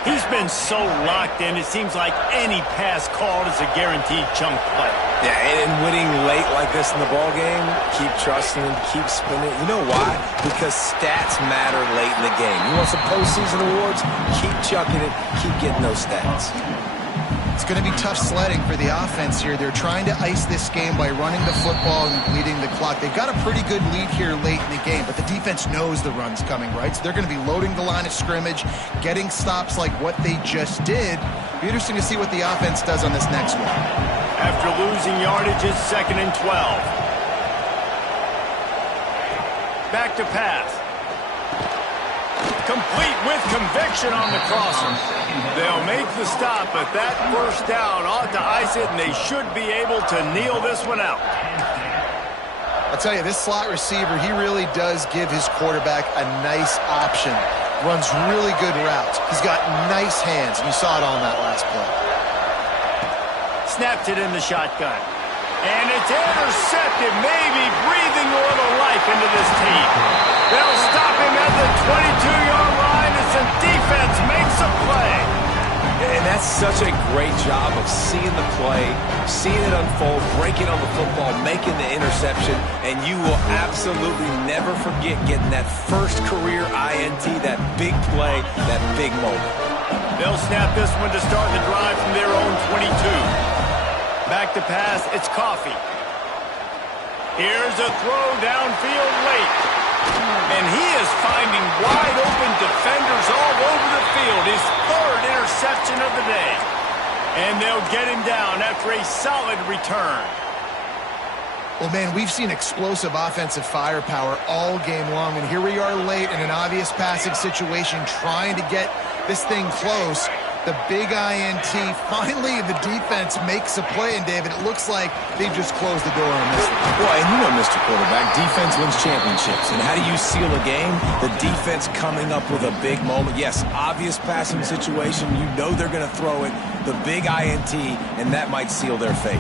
He's been so locked in, it seems like any pass called is a guaranteed chunk play. Yeah, and winning late like this in the ball game, keep trusting him, keep spinning. You know why? Because stats matter late in the game. You want some postseason awards? Keep chucking it, keep getting those stats. It's going to be tough sledding for the offense here. They're trying to ice this game by running the football and leading the clock. They've got a pretty good lead here late in the game, but the defense knows the run's coming, right? So they're going to be loading the line of scrimmage, getting stops like what they just did. It'll be interesting to see what the offense does on this next one. After losing yardage, it's 2nd and 12. Back to pass. Complete with conviction on the crosser. They'll make the stop, but that first down ought to ice it, and they should be able to kneel this one out. I'll tell you, this slot receiver, he really does give his quarterback a nice option. Runs really good routes. He's got nice hands, and you saw it on that last play. Snapped it in the shotgun. And it's intercepted, maybe breathing a little life into this team. They'll stop him at the 22-yard line as the defense makes a play. And that's such a great job of seeing the play, seeing it unfold, breaking on the football, making the interception, and you will absolutely never forget getting that first career INT, that big play, that big moment. They'll snap this one to start the drive from their own 22. Back to pass, it's Coffee. Here's a throw downfield late. And he is finding wide open defenders all over the field. His 3rd interception of the day. And they'll get him down after a solid return. Well, man, we've seen explosive offensive firepower all game long, and here we are late in an obvious passing situation trying to get this thing close. The big INT, finally the defense makes a play, and David, it looks like they've just closed the door on this one. Well, and you know, Mr. Quarterback, defense wins championships. And how do you seal a game? The defense coming up with a big moment. Yes, obvious passing situation. You know they're going to throw it. The big INT, and that might seal their fate.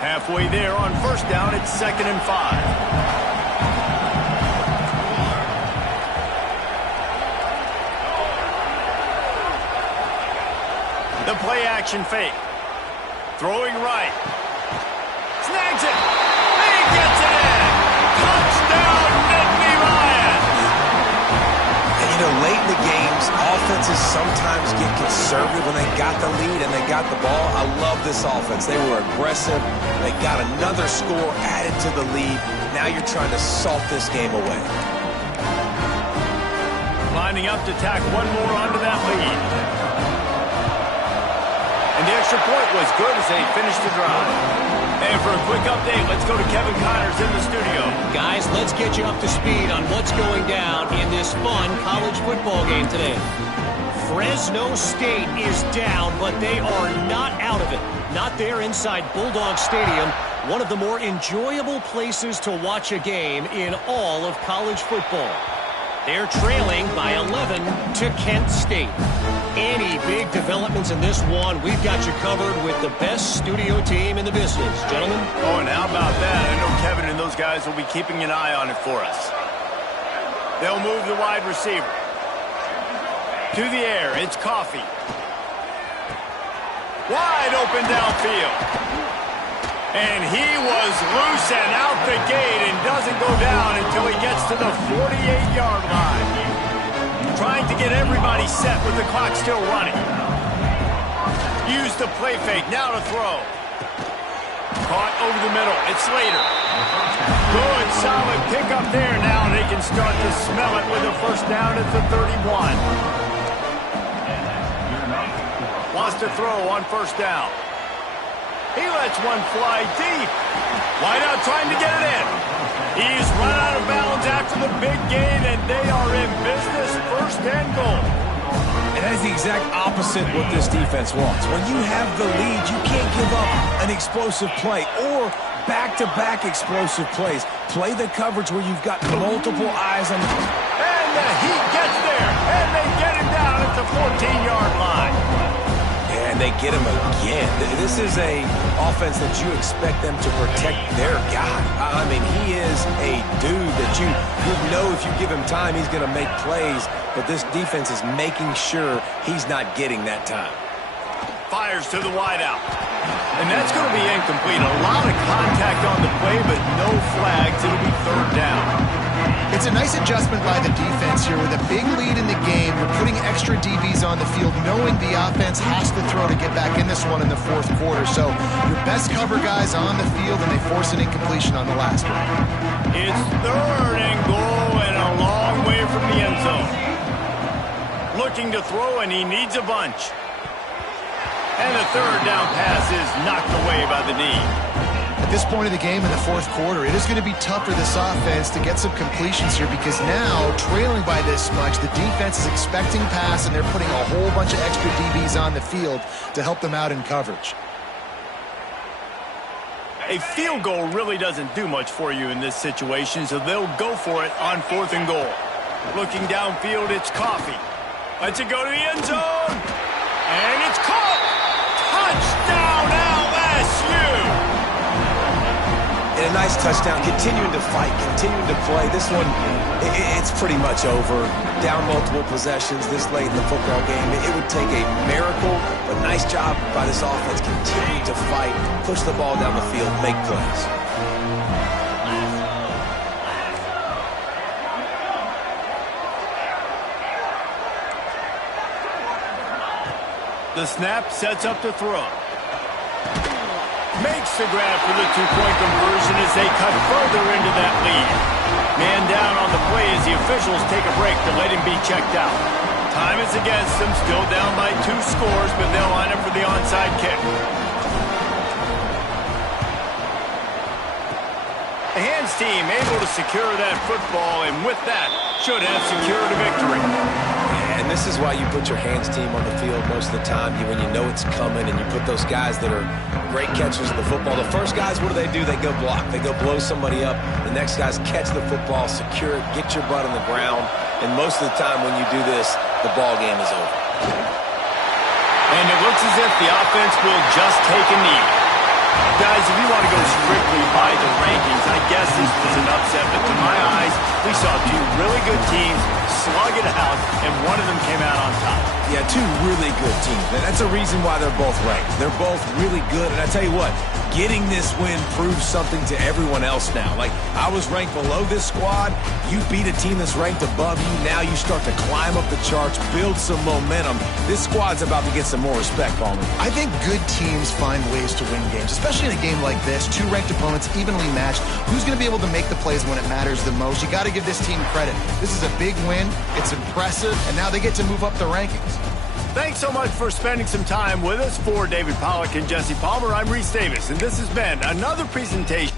Halfway there on 1st down, it's 2nd and 5. The play-action fake. Throwing right. Snags it. He gets it in. Touchdown, Nittany Lions. And, you know, late in the games, offenses sometimes get conservative when they got the lead and they got the ball. I love this offense. They were aggressive. They got another score added to the lead. Now you're trying to salt this game away. Lining up to tack one more onto that lead. And the extra point was good as they finished the drive. And for a quick update, let's go to Kevin Connors in the studio. Guys, let's get you up to speed on what's going down in this fun college football game today. Fresno State is down, but they are not out of it. Not there inside Bulldog Stadium, one of the more enjoyable places to watch a game in all of college football. They're trailing by 11 to Kent State. Any big developments in this one, we've got you covered with the best studio team in the business. Gentlemen? Oh, and how about that? I know Kevin and those guys will be keeping an eye on it for us. They'll move the wide receiver. To the air, it's Coffee. Wide open downfield. And he was loose and out the gate and doesn't go down until he gets to the 48-yard line. trying to get everybody set with the clock still running. Use the play fake, now to throw. Caught over the middle, it's Slater. Good, solid pick up there. Now they can start to smell it with a first down at the 31. Wants to throw on first down. He lets one fly deep. Wide out trying to get it in. He's run out of bounds after the big gain, and they are in business, first and goal. And that is the exact opposite what this defense wants. When you have the lead, you can't give up an explosive play or back-to-back explosive plays. Play the coverage where you've got multiple eyes on the... And the Heat gets there, and they get him down at the 14-yard line. And they get him again. This is a offense that you expect them to protect their guy. I mean, he is a dude that you know if you give him time, he's going to make plays. But this defense is making sure he's not getting that time. Fires to the wideout. And that's going to be incomplete. A lot of contact on the play, but no flags. It'll be third down. It's a nice adjustment by the defense here. With a big lead in the game, we're putting extra DBs on the field, knowing the offense has to throw to get back in this one in the fourth quarter. So your best cover guys on the field, and they force an incompletion on the last one. It's third and goal, and a long way from the end zone. Looking to throw, and he needs a bunch. And the third down pass is knocked away by the knee. At this point of the game in the fourth quarter, it is going to be tough for this offense to get some completions here, because now, trailing by this much, the defense is expecting pass, and they're putting a whole bunch of extra DBs on the field to help them out in coverage. A field goal really doesn't do much for you in this situation, so they'll go for it on fourth and goal. Looking downfield, it's Coffee. Lets it go to the end zone. And it's caught. Touchdown, LSU. And a nice touchdown, continuing to fight, continuing to play. This one, it's pretty much over. Down multiple possessions this late in the football game. It would take a miracle, but nice job by this offense, continuing to fight, push the ball down the field, make plays. The snap sets up to throw. Makes the grab for the two-point conversion as they cut further into that lead. Man down on the play as the officials take a break to let him be checked out. Time is against them, still down by 2 scores, but they'll line up for the onside kick. The hands team able to secure that football, and with that, should have secured a victory. And this is why you put your hands team on the field most of the time when you know it's coming, and you put those guys that are great catchers of the football. The first guys, what do? They go block. They go blow somebody up. The next guys catch the football, secure it, get your butt on the ground. And most of the time when you do this, the ball game is over. And it looks as if the offense will just take a knee. Guys, if you want to go strictly by the rankings, I guess this was an upset, but to my eyes, we saw 2 really good teams slug it out, and one of them came out on top. Yeah, 2 really good teams. And that's a reason why they're both ranked. They're both really good, and I tell you what, getting this win proves something to everyone else now. Like, I was ranked below this squad. You beat a team that's ranked above you. Now you start to climb up the charts, build some momentum. This squad's about to get some more respect, Palmer. I think good teams find ways to win games, especially in a game like this. 2 ranked opponents, evenly matched. Who's going to be able to make the plays when it matters the most? You got to give this team credit. This is a big win. It's impressive, and now they get to move up the rankings. Thanks so much for spending some time with us. For David Pollack and Jesse Palmer, I'm Reese Davis, and this has been another presentation.